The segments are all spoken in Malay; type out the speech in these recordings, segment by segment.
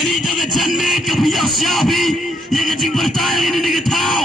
Kini jangan janme kebiak siapi yang kecing bertanya ini dengan tahu.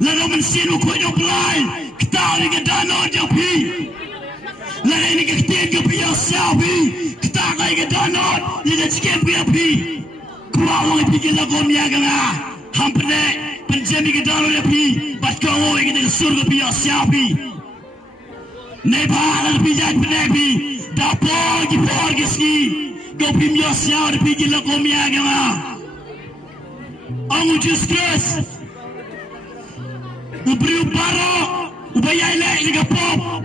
Lalu mensiru koyo belai ketahu dengan danau japi. Lalu ini ketian kebiak siapi ketahu dengan danau yang kecing biapi. Kuawang pikir lagu miaga hampir penjami ke danau japi. Bat kau yang kita surga kebiak siapi. Nepal lebih penepi dapur di porgeski kau pimia siapa pergi lagu miaga angu justus ubri ubaro ubayai lek juga pop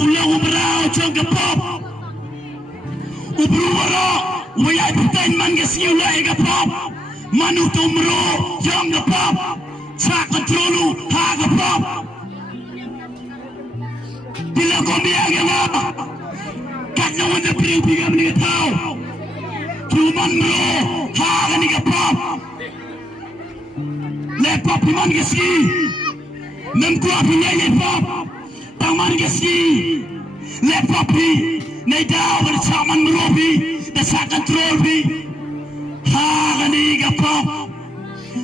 ulang ubrau cong pop ubru ubaro ubayai putain mangeski ulang juga pop manu tumro jong pop cak kontrolu haga pop bila kau miaga kat lawan dapur pergi ambil tahu Cuman bro, haga ni kapap. Lepap iman geski, memkuat punya lepap. Taman geski, lepap bi, naidau bercaman merobi, desakan trobi. Haga ni kapap,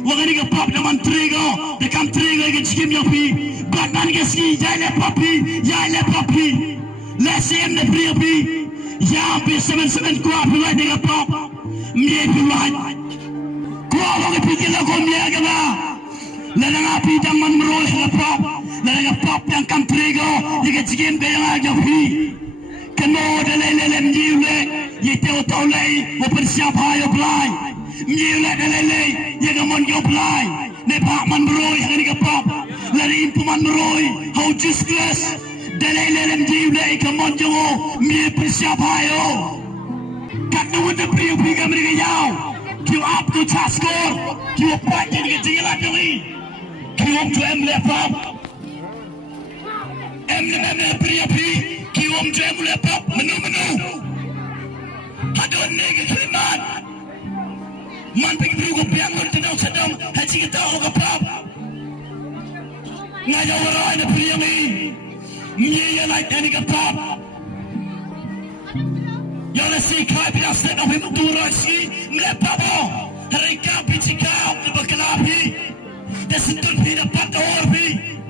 waga ni kapap daman trigo, dekam trigo ikan skim yopi. Batman geski, jai lepap bi, lesem ne priapi. Yang semen kuat pulai dengan pop, mie pulai. Kuat orang pikir lagu mie agama. Ladang api daman meroh dengan pop, ladang pop yang kam trigo, jika jikim kaya ngajak pi. Keno dalai mjiule, yete otolai, bersiap hayo pulai. Mjiule dalai, jika mon yo pulai. Nepak man meroh dengan pop, ladang impuman meroh, hau jus kelas. Dalai lelem jiulai kamon jongo mie persiap hayo kat nuwun dapri upiga mereka yau kiu up to chat score kiu point jadi kejelan doi kiu to em lepap em dapri api kiu to em lepap menu hadon nege keliman man pergi beri kopiang bertenang sedang haji kita orang kapap ngajak orang dapri ami Mie like any kapap. Yana si kai bilas na kami muturo si mlepabo. Hari kapi cikau lebakalapi. Desentun pina patorbi.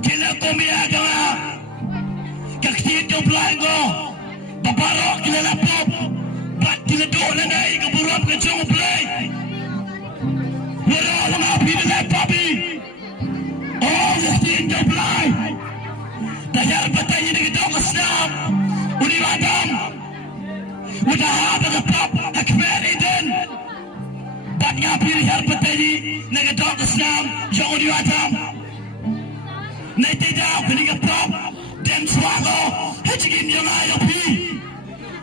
Kila komi agama. Kaktiin jom laingo. Babarok kila lapop. Bat kila dola na ikaburam ka jom play. Wala wala api na lepabi. Oh, kaktiin jom lain. Dayar batanya dengan dong Islam, uni Adam, udah ada kapap hakmer iden, batnya pilih har batanya dengan dong Islam, yang uni Adam, nanti dah pilih kapap, dan swago, hajim yang ayo pi,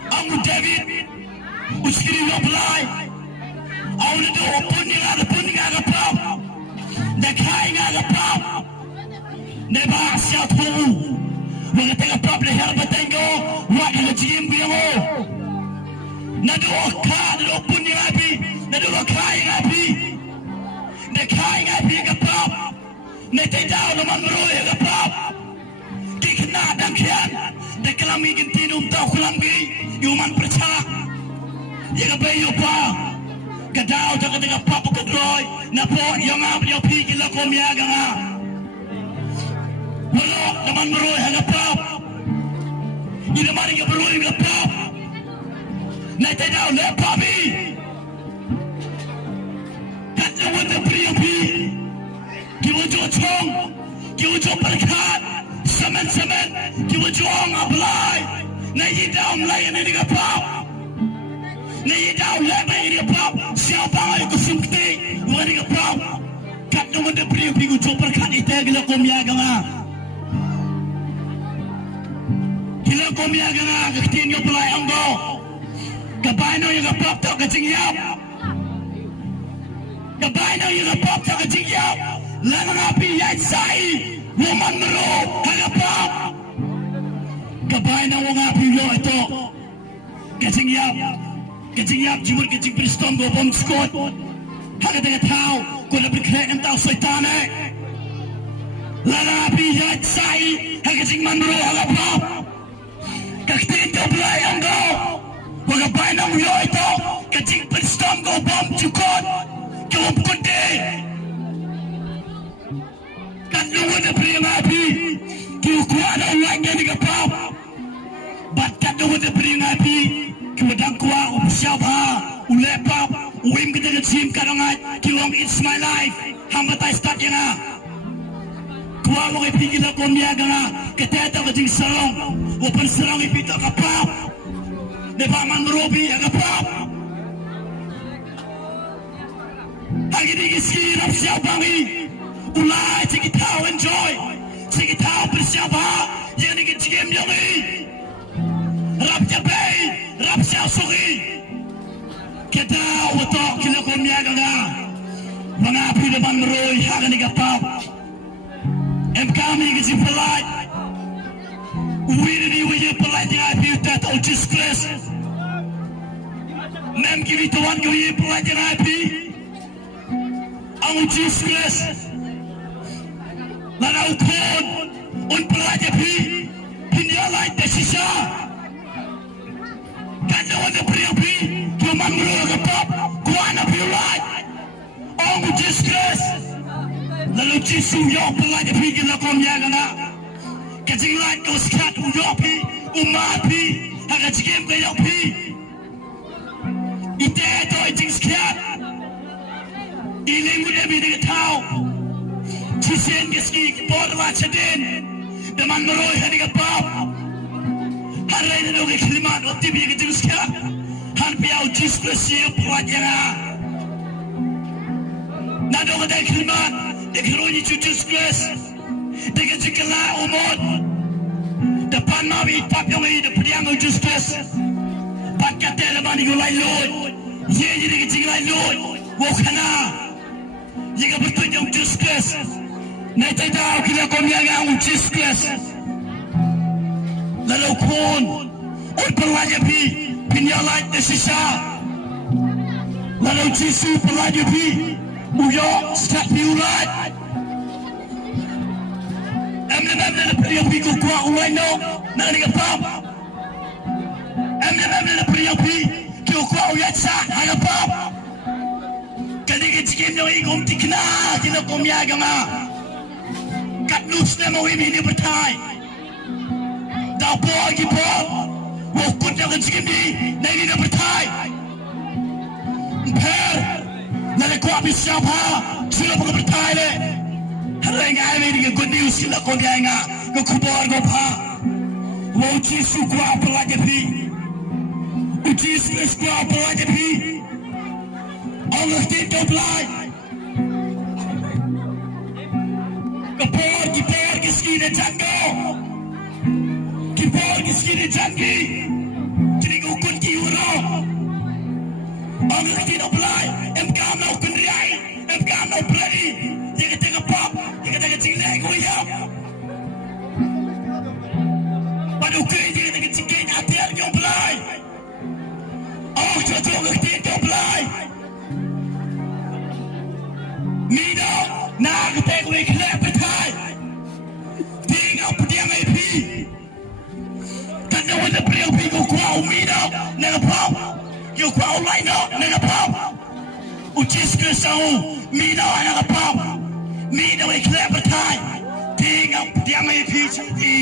amu David, uskiri wablai, awal itu pun yang kapap, dekai yang kapap. Nebak siap tahu, mengetengah problem herbat tenggo, wakil jim biamo. Nado kah, nado pun yang api, nado kai yang api, dekai yang api kapap, nete jauh leman meroy kapap. Dikena dangkian, dekelami gentinum tahu kelambi, yuman percak, yang abayu pa, kadau jaga dengan pap kedroy, napot yang api kila komiaga. Walau teman meroy hagapap, ini mari ke meroy hagapap, nanti dah lepapi, kata wujud priapi, kiwujud cong, kiwujud berkat, semen, kiwujud ngablay, nanti dah melayan ini hagapap, nanti dah lepas ini hagapap, siapa yang kusukti, wani hagapap, kata wujud priapi kiwujud berkat itu gila komiaga. Kila komiaga nga kaktiin nga pulay ang go kabaino yung kapap to kachingyaw kabaino yung kapap to kachingyaw lana nga piyay say woman maro hagapap kabaino nga piyo ito kachingyaw jimur kaching pristom go bom skot hagatanga tao kula berkait ng tao soitane lana nga piyay say hagaching man maro hagapap kaktiin to pulay ang go wagabay ng ulo ito kajing berstom go bom cukot kau kunde kan luar na priya ngapi kau kuat orang yang digapap bat kan luar na priya ngapi kau dang kuat siapa ulepap uim kita kecim karangat kau it's my life hamba tai start yang kuat mo kay pigil ako miyaga nga kateta kajing sarong wapan sarong ipito kapap nepaman robi agapap hagi digisi rap siabangi ulai cikitau enjoy cikitau bersiapa yang digicim yongi rap jabay rap siasuki kita watok kila ko miyaga nga mga api naman meroy haga nigapap em kami kasi pelaj Wini wajah pelaj yang api utat au disgrace nem kiri tuan kiri pelaj yang api au disgrace lanau kon un pelaj api pinyalai desisa kanda wajah peri api kuman mulu kapap kuan api ulaj au disgrace lalu jisu yang pelaj api gila komnya gana kajinglat kau sekat uyopi umapi agak jigem kau yopi ite itu jing sekat iling muda bini ketau cisen keski kepor wacadin deman meroi hari kapap hari ini doge kelimat waktu biar jing sekat han piau jis bersiap wajah nado kedai kelimat dekeroni cucus kles dengan jikala umot depan mawi pap yang ini depan yang justus pakat teleman yulai lord ye jadi kecilai lord wokana jika betul yang justus nanti tahu kita komia yang justus lalu pun perlajar pi pinyalai desisa lalu jisu perlajar pi muyok skat piulat Emne priya piku kuat ulai no nak digapap. Emne priya pi kau kuat uyat sah hagapap. Kali kecik no igom tikna kena komia gama. Kat nus na mau ini bertai. Dapo lagi pop. Wokut na kecik ni na ini bertai. Per nak kuat siapa sudah bertai le. Hari ini dengan good news kita kau dia ingat, kau kubar kau pa, wajib suku apa lagi pi, uji suku apa lagi pi, Allah tidak belai, kibar kiski de janggo, kibar kiski de janggi, jadi kau kunci orang, Allah tidak belai, emkam nak kunriai, emkam nak berani. Pop, kita kecil lagi ya. Padu kiri kita kecil hati yang belai. Oh, jatuh ngerti yang belai. Mino, nak kita kue kelap betai. Tinggal pediang api. Karena wajah pediang api kau kuau mino, nak pop. Kau kuau lain nak pop. Ucis kesau mino nak pop. Mina wei kelap bertai, tinggal pediang api jadi.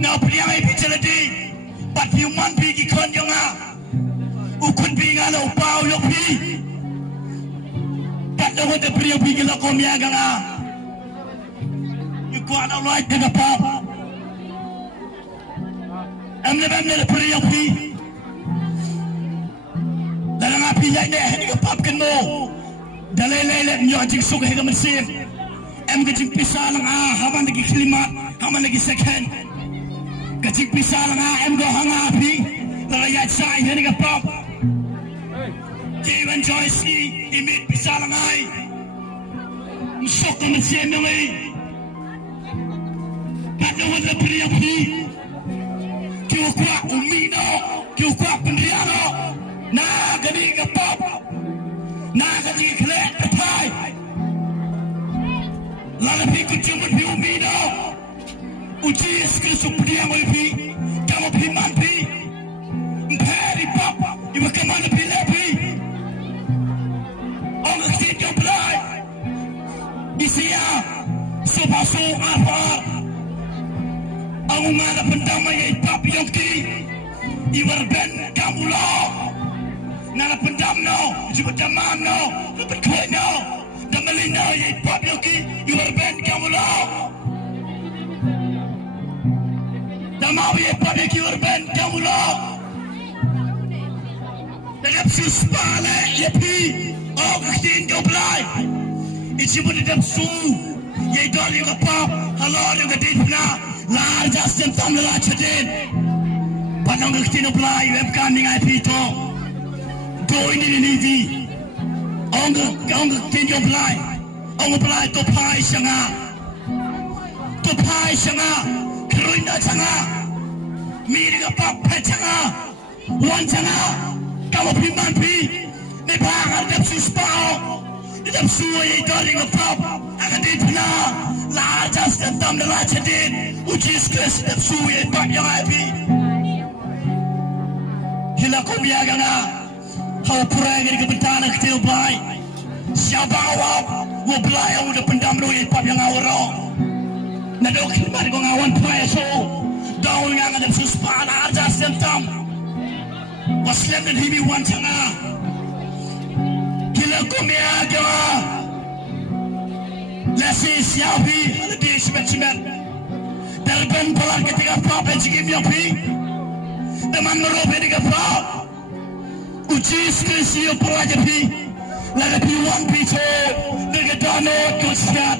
Nak pediang api jadi, bat piuman pergi kon jonga, ukun pingan upau yopi, bat lawan pediang api kita komia ganga. Ikuan Allah dengan pap, emne pediang api, dalam api yang ni hendak pap keno. Dalai-dalai nyo jing suka hega mesin. Em kecing pisah lang haman lagi kelimat, haman lagi second. Kecing pisah lang em go hanga api. Layat say hega pop. Jewan Joyce imit pisah lang ay. Suka mesin nyo Padawan na priyapi. Kiukwa umino, kiukwa pendriano. Na gani ka pop. Nakati klet patay lalapi kucumut pi umino uji eskesu pudia mo pi kamo pi mampi mperi pop iba kamana Jafar ang mga pendamay ay papiyongki iwar ben kamulo na pendam no jibadaman no napatkoy no damalina ay papiyongki iwar ben kamulo damawi ay papiyongki iwar ben kamulo Dagap suspale yepi og ktin goblay Ichibun dap su ye doli ka pap halor yung kadit na lar justin tam la chadin panong ktin oblay webcam ning IP to do ini ni vi ong ktin goblay ong oblay to pai sanga kruina changa miri ka pap pe changa wan changa kamu piman pi ne bhangar dap suspao Dap suwa ye doring a pop akan ditna la just tam la chadin ujis kres dap suwa ye bak yang api hila ko biaga na hau pura ngari ke bentana kecil blai siapa awak wo blai au de pendam lo ye pap yang awro na dok mari ko ngawan pai so daun yang ada suspa la just tam waslam dan himi wan changa Kila kumiaga Lasi siapi Di semen-semen Darban pelan ketika pap Ejikim yopi Teman merobe di kapal Uji skrisi yo pelajapi Laga piwang pico Nega dano kuskat